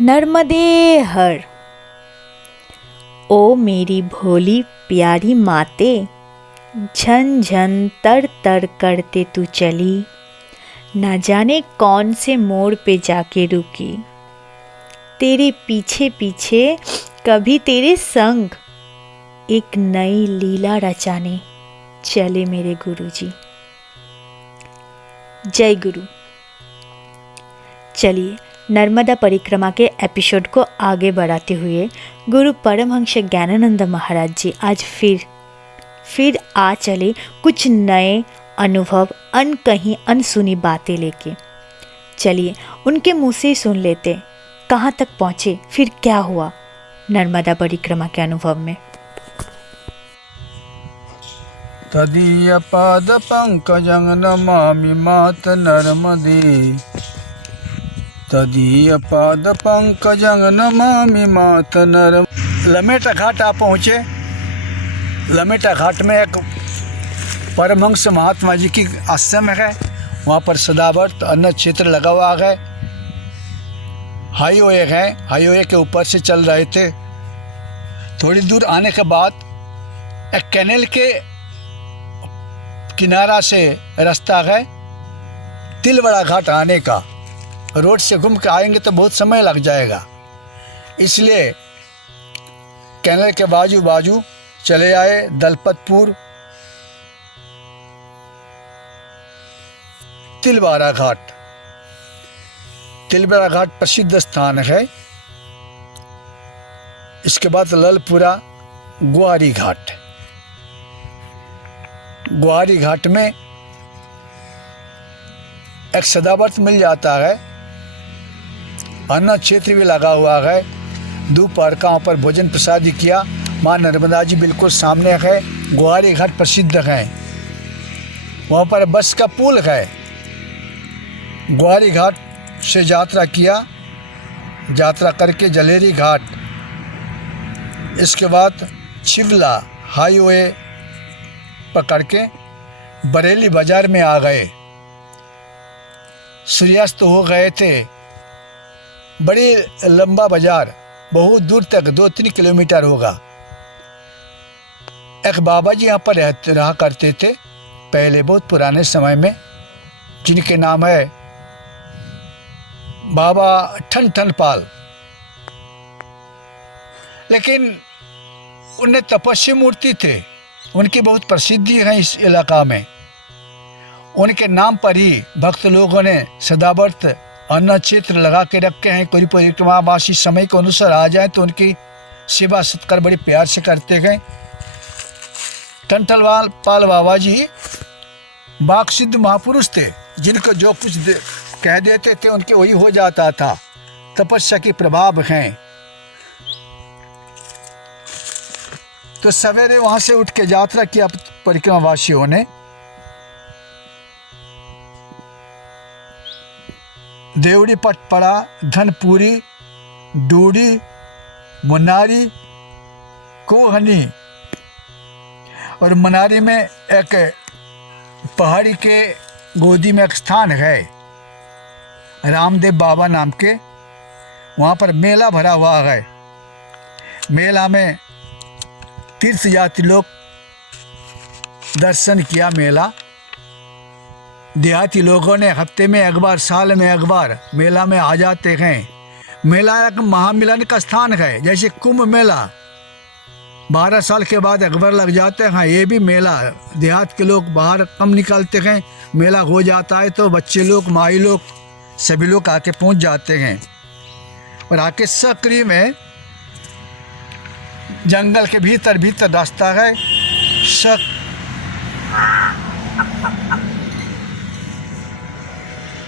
नर्मदे हर। ओ मेरी भोली प्यारी माते, झन झन तर तर करते तू चली, ना जाने कौन से मोड़ पे जाके रुकी। तेरे पीछे पीछे कभी तेरे संग एक नई लीला रचाने चले मेरे गुरुजी। जय गुरु। चलिए नर्मदा परिक्रमा के एपिसोड को आगे बढ़ाते हुए गुरु परमहंस ज्ञानानंद महाराज जी आज फिर आ चले कुछ नए अनुभव, अनकही अनसुनी बातें लेके। चलिए उनके मुंह से ही सुन लेते, कहाँ तक पहुँचे, फिर क्या हुआ नर्मदा परिक्रमा के अनुभव में। तदीय पाद पंकजं नमामि मात नर्मदे, तदीय पाद पंकजं नमामि मात नर्मदे। लमेटा घाट आप पहुँचे। लमेटा घाट में एक परमहंस महात्मा जी की आश्रम है। वहाँ पर सदावर्त अन्न क्षेत्र लगा हुआ है। हाईवे है, हाईवे के ऊपर से चल रहे थे। थोड़ी दूर आने के बाद एक कैनेल के किनारा से रास्ता है तिलवाड़ा घाट आने का। रोड से घूम के आएंगे तो बहुत समय लग जाएगा, इसलिए कैनल के बाजू बाजू चले आए। दलपतपुर तिलवाड़ा घाट, तिलवाड़ा घाट प्रसिद्ध स्थान है। इसके बाद ललपुरा ग्वारी घाट। ग्वारी घाट में एक सदावर्त मिल जाता है। अन्न क्षेत्र भी लगा हुआ है। दोपहर का वहाँ पर भोजन प्रसादी किया। माँ नर्मदा जी बिल्कुल सामने है। ग्वारी घाट प्रसिद्ध है। वहाँ पर बस का पुल है। ग्वारी घाट से यात्रा किया, यात्रा करके जलेरी घाट, इसके बाद छिवला हाईवे पकड़ के बरेली बाजार में आ गए। सूर्यास्त हो गए थे। बड़ी लंबा बाजार, बहुत दूर तक 2-3 किलोमीटर होगा। एक बाबा जी यहाँ पर रहा करते थे पहले, बहुत पुराने समय में, जिनके नाम है बाबा ठन ठन पाल। लेकिन उन्हें तपस्वी मूर्ति थे, उनकी बहुत प्रसिद्धि है इस इलाका में। उनके नाम पर ही भक्त लोगों ने सदावर्त अन्न क्षेत्र लगा के रखे हैं। कोई परिक्रमावासी समय के अनुसार आ जाए तो उनकी सेवा सत्कार बड़े प्यार से करते गए। ठनठनवाल पाल बाबा जी बाक सिद्ध महापुरुष थे, जिनको जो कुछ कह देते थे उनके वही हो जाता था। तपस्या के प्रभाव हैं। तो सवेरे वहां से उठ के यात्रा किया परिक्रमावासियों ने। देवड़ी पटपड़ा, धनपुरी, डूडी, मुनारी, कोहनी, और मनारी में एक पहाड़ी के गोदी में एक स्थान है रामदेव बाबा नाम के। वहाँ पर मेला भरा हुआ है। मेला में तीर्थ यात्री लोग दर्शन किया। मेला देहाती लोगों ने हफ्ते में एक बार, साल में एक बार मेला में आ जाते हैं। मेला एक महामिलन का स्थान है। जैसे कुंभ मेला 12 साल के बाद एक बार लग जाते हैं, ये भी मेला देहात के लोग बाहर कम निकलते हैं। मेला हो जाता है तो बच्चे लोग, माई लोग, सभी लोग आके पहुंच जाते हैं। और आके सकरी में जंगल के भीतर रास्ता है।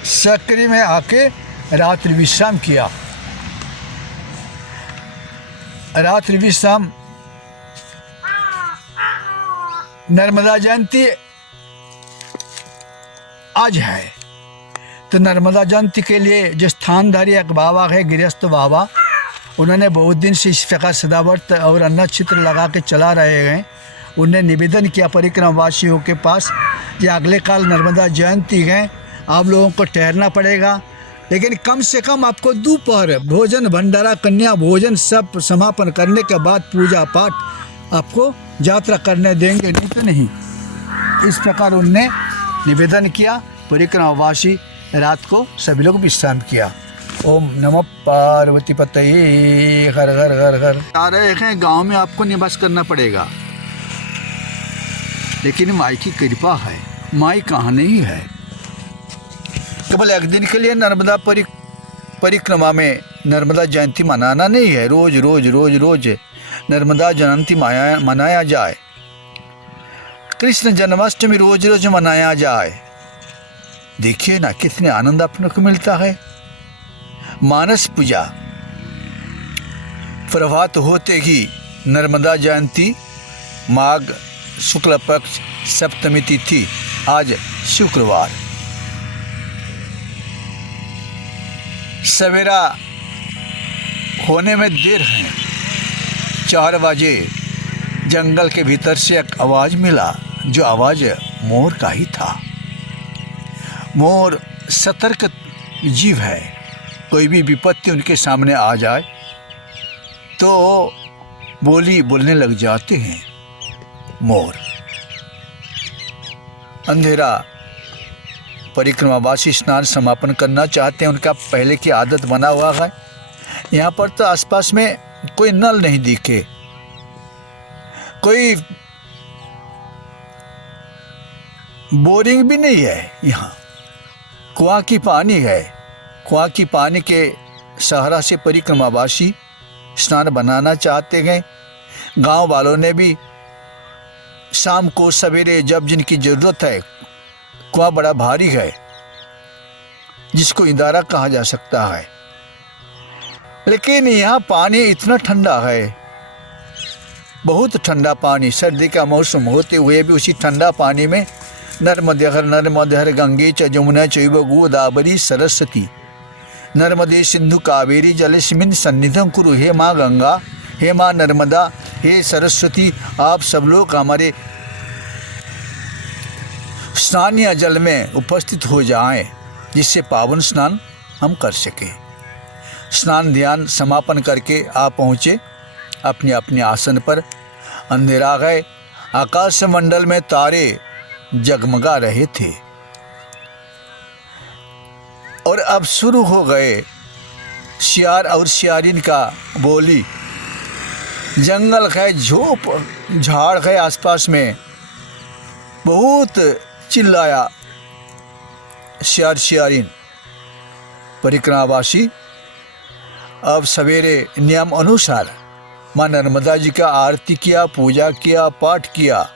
सकरी में आके रात्रि विश्राम किया। रात्रि विश्राम। नर्मदा जयंती आज है, तो नर्मदा जयंती के लिए जो स्थानधारी एक बाबा है, गृहस्थ बाबा, उन्होंने बहुत दिन से इस प्रकार सदावर्त और अन्न क्षेत्र लगा के चला रहे हैं। उन्हें निवेदन किया परिक्रमावासियों के पास कि अगले काल नर्मदा जयंती है, आप लोगों को ठहरना पड़ेगा। लेकिन कम से कम आपको दोपहर भोजन भंडारा कन्या भोजन सब समापन करने के बाद पूजा पाठ आपको यात्रा करने देंगे, नहीं तो नहीं। इस प्रकार उनने निवेदन किया। परिक्रमावासी रात को सभी लोग विश्राम किया। ओम नमः पार्वती पतये हर हर हर हर। आ रहे हैं गांव में आपको निवास करना पड़ेगा, लेकिन माई की कृपा है, माई कहाँ नहीं है। केवल एक दिन के लिए नर्मदा परिक्रमा में नर्मदा जयंती मनाना नहीं है। रोज रोज रोज रोज नर्मदा जयंती मनाया जाए, कृष्ण जन्माष्टमी रोज रोज मनाया जाए। देखिए ना कितने आनंद अपने को मिलता है। मानस पूजा प्रभात होते ही नर्मदा जयंती माघ शुक्ल पक्ष सप्तमी तिथि, आज शुक्रवार। सवेरा होने में देर है, 4 बजे जंगल के भीतर से एक आवाज़ मिला, जो आवाज़ मोर का ही था। मोर सतर्क जीव है, कोई भी विपत्ति उनके सामने आ जाए तो बोलने लग जाते हैं। मोर अंधेरा परिक्रमावासी स्नान समापन करना चाहते हैं, उनका पहले की आदत बना हुआ है। यहाँ पर तो आसपास में कोई नल नहीं दिखे, कोई बोरिंग भी नहीं है, यहाँ कुआं की पानी है। कुआं की पानी के सहारा से परिक्रमावासी स्नान बनाना चाहते हैं। गांव वालों ने भी शाम को सवेरे जब जिनकी ज़रूरत है, कुआं बड़ा भारी है जिसको इंदारा कहा जा सकता है, लेकिन यहाँ पानी इतना ठंडा है, बहुत ठंडा पानी। सर्दी का मौसम होते हुए भी उसी ठंडा पानी में नर्मदेहर गंगे च जमुना चैव गोदावरी सरस्वती नर्मदे सिंधु कावेरी जलेस्मिन सन्निधं कुरु। हे माँ गंगा, हे माँ नर्मदा, हे सरस्वती, आप सब लोग हमारे स्नान या जल में उपस्थित हो जाएं, जिससे पावन स्नान हम कर सकें। स्नान ध्यान समापन करके आप पहुँचे अपने अपने आसन पर। अंधेरा गए, आकाश मंडल में तारे जगमगा रहे थे और अब शुरू हो गए शियार और शियारिन का बोली। जंगल है, झोप झाड़ है आसपास में, बहुत चिल्लाया शियार शियारिन। परिक्रमावासी अब सवेरे नियम अनुसार माँ नर्मदा जी का आरती किया, पूजा किया, पाठ किया।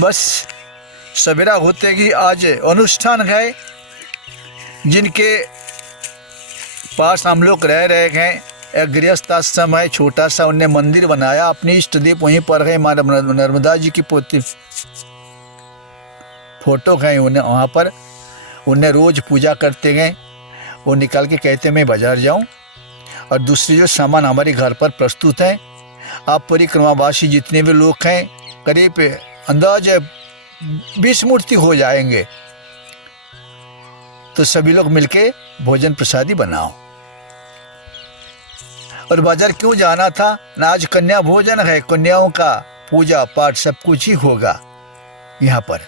बस सवेरा होते ही आज अनुष्ठान गए। जिनके पास हम लोग रह रहे हैं, एक गृहस्थ आश्रम है छोटा सा, उनने मंदिर बनाया, अपने इष्ट देव वहीं पर है। माँ नर्मदा जी की पोती फोटो है उन्हें वहाँ पर, उन्हें रोज पूजा करते गए। वो निकल के कहते मैं बाजार जाऊँ, और दूसरे जो सामान हमारे घर पर प्रस्तुत है, आप परिक्रमावासी जितने भी लोग हैं, करीब अंदाज 20 मूर्ति हो जाएंगे, तो सभी लोग मिलके भोजन प्रसादी बनाओ। और बाजार क्यों जाना था ना, आज कन्या भोजन है, कन्याओं का पूजा पाठ सब कुछ ही होगा यहाँ पर।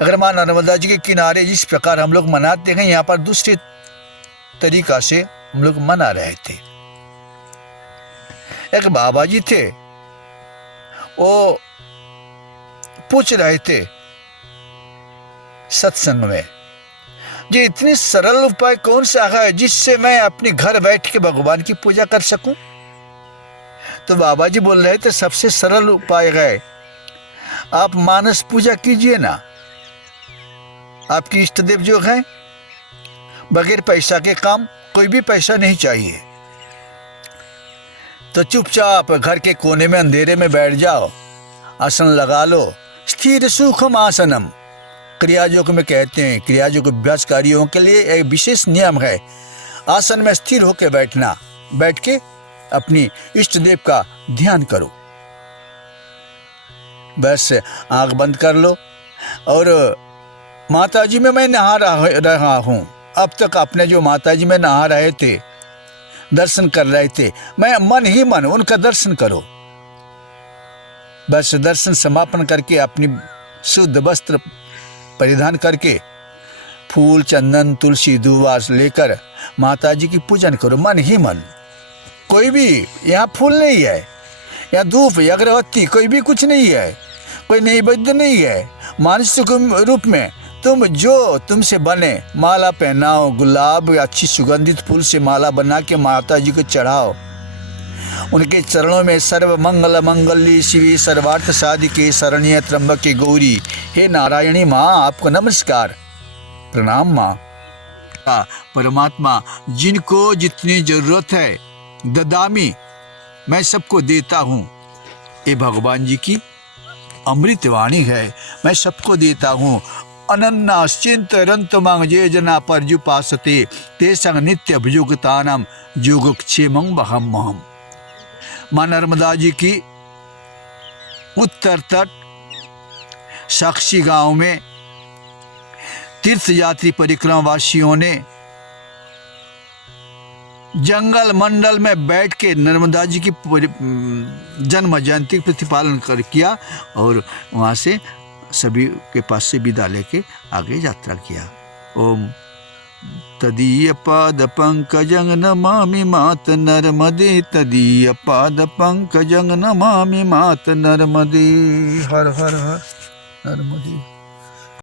अगर माँ नर्मदा जी के किनारे जिस प्रकार हम लोग मनाते हैं, यहाँ पर दूसरे तरीका से हम लोग मना रहे थे। एक बाबा जी थे, वो पूछ रहे थे सत्संग में, जी इतनी सरल उपाय कौन सा है जिससे मैं अपने घर बैठ के भगवान की पूजा कर सकूं? तो बाबा जी बोल रहे थे सबसे सरल उपाय है, आप मानस पूजा कीजिए ना। आपकी इष्ट देव जो हैं, बगैर पैसा के काम, कोई भी पैसा नहीं चाहिए, तो चुपचाप घर के कोने में अंधेरे में बैठ जाओ, आसन लगा लो। स्थिर सुखम आसनम क्रियायोग में कहते हैं, क्रियायोग अभ्यासकारियों के लिए एक विशेष नियम है, आसन में स्थिर होकर बैठना। बैठ के अपनी इष्ट देव का ध्यान करो, बस आंख बंद कर लो और माताजी में मैं नहा रहा हूँ। अब तक अपने जो माताजी में नहा रहे थे, दर्शन कर रहे थे, मैं मन ही मन उनका दर्शन करो। बस दर्शन समापन करके अपनी शुद्ध वस्त्र परिधान करके फूल चंदन तुलसी दुआ लेकर माताजी की पूजन करो मन ही मन। कोई भी यहाँ फूल नहीं है, यहाँ धूप अगरबत्ती कोई भी कुछ नहीं है, कोई नैवेद्य नहीं है। मानसिक रूप में तुम जो तुमसे बने माला पहनाओ, गुलाब या अच्छी सुगंधित फूल से माला बना के माता जी को चढ़ाओ। उनके चरणों में सर्व मंगल मंगली शिवी सर्वार्थ साधिके शरण्य त्र्यंबके गौरी। हे नारायणी माँ, आपको नमस्कार, प्रणाम माँ। परमात्मा जिनको जितनी जरूरत है ददामी, मैं सबको देता हूँ। ये भगवान जी की अमृत वाणी है, मैं सबको देता हूँ। अनन्नाश्चिंत रंत मांग जे जना पर्युपासते ते संग नित्य अभियुक्तानाम योगक्षेमं वहम महम। माँ नर्मदा जी की उत्तर तट साक्षी गांव में तीर्थ यात्री परिक्रमा वासियों ने जंगल मंडल में बैठ के नर्मदा जी की जन्म जयंती प्रतिपालन कर किया और वहाँ से सभी के पास से विदा लेके आगे यात्रा किया। ओम तदीय पाद पंकजं नमामि मात नर्मदे, तदीय पाद पंकजं नमामि मात नर्मदे। हर हर हर नर्मदे।